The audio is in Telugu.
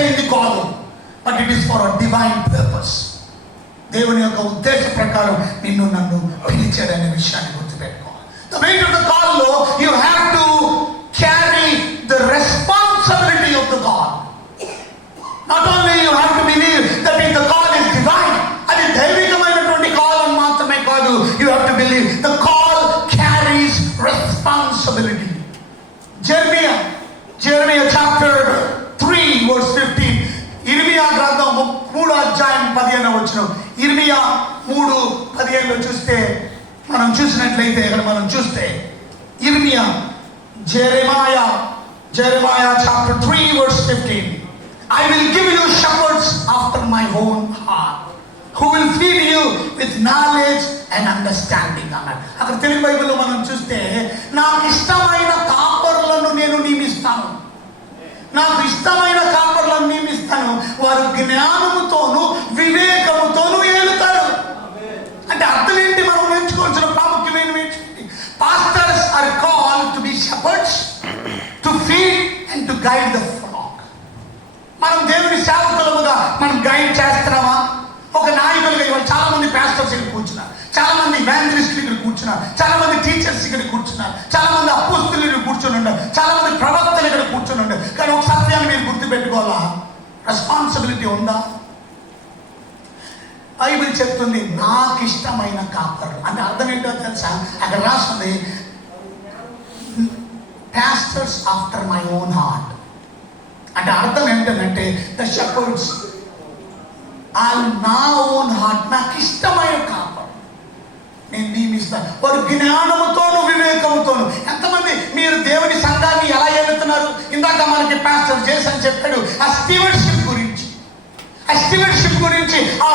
అయింది కాదు, but it is for a divine purpose. దేవుని యొక్క ఉద్దేశ ప్రకారం నిన్ను నన్ను పిలిచాడనే విషయాన్ని గుర్తుపెట్టుకోవాలి. The weight of the call లో you have to carry the responsibility of the call. Not only you have to believe that the call is divine, అది దైవికమైనటువంటి కాల్ అని మాత్రమే కాదు, you have to believe the call carries responsibility. Jeremiah chapter 3 verse 15. ఇర్మియా గ్రంథం 3వ అధ్యాయం 15వ వచనం. ఇర్మియా 3:15లో చూస్తే మనం చూసినట్లయితే ఇక్కడ మనం చూస్తే ఇర్మియా Jeremiah chapter 3 verse 15. I will give you shepherds after my own heart who will feed you with knowledge and understanding అన్నాడు. అక్కడ తెలుగు బైబిల్లో మనం చూస్తే నాకు ఇష్టమైన కాపరులను నేను నియమిస్తాను, నాకు ఇష్టమైన కాపరులను నియమిస్తాను, వారు జ్ఞానముతోను వివేకముతోను ఏలుతారు. అంటే అర్థం ఏంటి? మనం నేర్చుకోవాల్సిన ప్రాముఖ్యమైన pastors are called to be shepherds, to feed and to guide the flock. మనం దేవుని సేవకులుగా మనం గైడ్ చేస్తున్నామా? ఒక నాయకులుగా ఇవాళ చాలా మంది పాస్టర్స్ ఇక్కడ కూర్చున్నారు, చాలా మంది ఇవాంజలిస్టులు ఇక్కడ కూర్చున్నారు, చాలా మంది టీచర్స్ ఇక్కడ కూర్చున్నారు, చాలా మంది అపోస్తులు ఇక్కడ కూర్చొని ఉన్నారు, చాలా మంది ప్రవక్తలు ఇక్కడ కూర్చొని ఉన్నారు. కానీ ఒక సత్యాన్ని మీరు గుర్తుపెట్టుకోవాలా, రెస్పాన్సిబిలిటీ ఉందా? బైబిల్ చెప్తుంది నాకు ఇష్టమైన కాపరు అంటే అర్థం ఏంటో తెలుసా? అక్కడ రాస్తుంది pastors after my own heart. అంటే అర్థం ఏంటంటే ద షెపర్డ్స్ నా ఓన్ హార్ట్, నాకు ఇష్టమైన కాపరు నేను నియమిస్తాను, వారు జ్ఞానముతోను వివేకముతోను. ఎంతమంది మీరు దేవుని సంఘాన్ని ఎలా ఏలుతున్నారు? ఇందాక మనకి పాస్టర్ జేసన్ చెప్పాడు ఆ స్టీవర్షిప్ గురించి, ఆ